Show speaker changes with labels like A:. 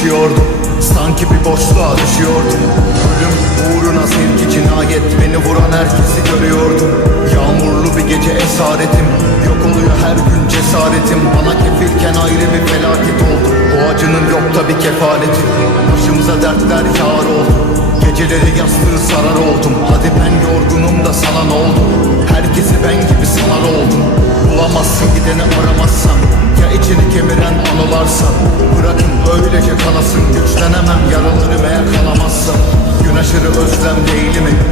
A: yaşıyordum Sanki bir boşluğa düşüyordum Ölüm uğruna sevgi cinayet Beni vuran herkesi görüyordum Yağmurlu bir gece esaretim Yok oluyor her gün cesaretim. Bana kefilken ayrı bir felaket oldu O acının yok da bir kefareti Başımıza dertler yağar oldu Geceleri yastığı sarar oldum. Hadi ben yorgunum da sana ne oldu? Herkesi ben gibi sanar oldum. Bulamazsın gideni aramazsan Ya içini kemiren anılarsan öylece kalasın Güçlenemem yaralarım eğer kanamazsa Gün aşırı özlem değil mi